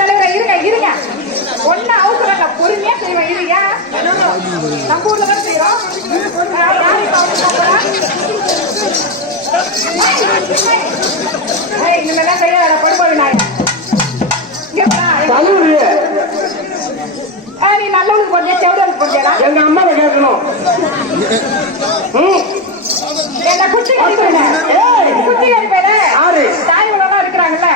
தலைவர் இருங்க இருங்க ஒண்ணு அவசரங்க பொறுமையா செய்வோம் இருங்க நம்ம ஊர்ல தான் செய்யறோம் இனிமேதான் செய்ய படுபோது நாய் நீ நல்லவனுக்கு போட்டியா செவடனுக்கு போட்டியா எங்க அம்மாவை கேட்கணும் என்ன குச்சி குச்சி கடிப்பேன் தாய் உலகம் இருக்கிறாங்கல்ல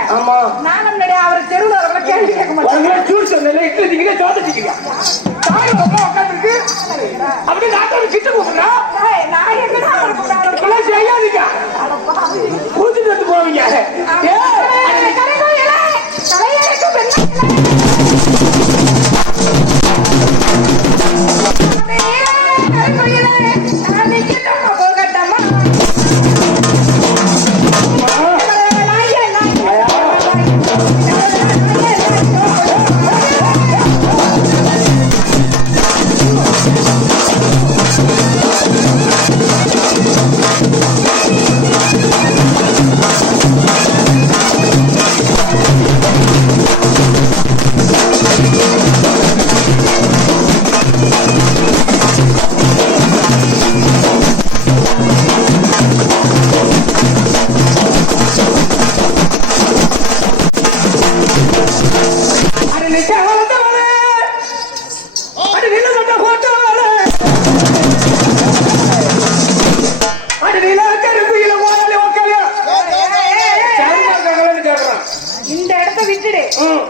நானும் முன்னாடி அவர் தெருவில் அவர்களை கேள்வி கேட்க மாட்டேன் சூடு சொன்னல இட்லி தோட்டச்சிக்கீங்க தாய் உலகம் உட்காந்துருக்கு அப்படி நாட்டோட கிட்ட போகிறா நான் எங்க செய்யாதீங்க கூட்டிட்டு வந்து போவீங்க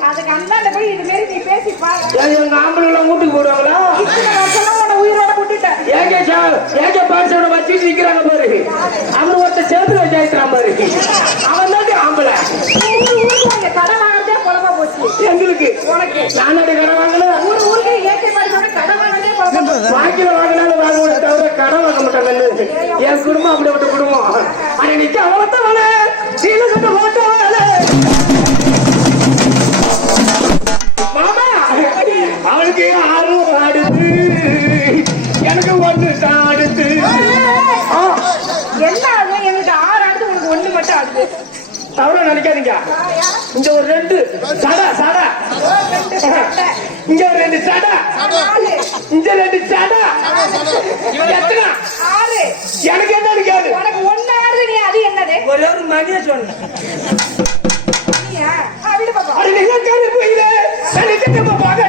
அதுக்கு அந்தாண்ட போய் இது மாதிரி நீ பேசி பாரு எங்க ஆம்பளை எல்லாம் வீட்டுக்கு போடுவாங்களா உயிரோட விட்டுட்டேன் ஏங்க பாரிசோட வச்சுட்டு நிக்கிறாங்க பாரு அவரு ஒருத்த சேர்த்து வச்சாயிட்டான் பாரு அவன் தான் ஆம்பளை கடை வாங்குறதே குழம்பா போச்சு எங்களுக்கு உனக்கு நானோட கடை வாங்கல ஊருக்கு ஏற்கை பாரிசோட கடை வாங்குறதே வாக்கில வாங்கினாலும் வாங்க தவிர கடை வாங்க மாட்டாங்க என் குடும்பம் அப்படிப்பட்ட குடும்பம் அன்னைக்கு அவளத்தான் வாழ சீல கட்ட போட்ட வாழ அவளுக்கு 6 ஆடுது எனக்கு 1 ஆடுது என்ன ஆகுது எங்களுக்கு 6 ஆடுது உனக்கு 1 மட்டும் ஆடுது தவற நினைக்காதீங்க இங்க ஒரு 2 சடா இங்க ஒரு 2 சடா இங்க 2 சடா எத்தனை 6 எனக்கு என்ன இருக்காது உனக்கு 1 ஆடுது நீ அது என்னது ஒரே ஒரு மணியை சொன்னேன் வீடு பாப்பா அது நீங்க கேள்வி போயிலே நான் நிச்சயமா பாக்க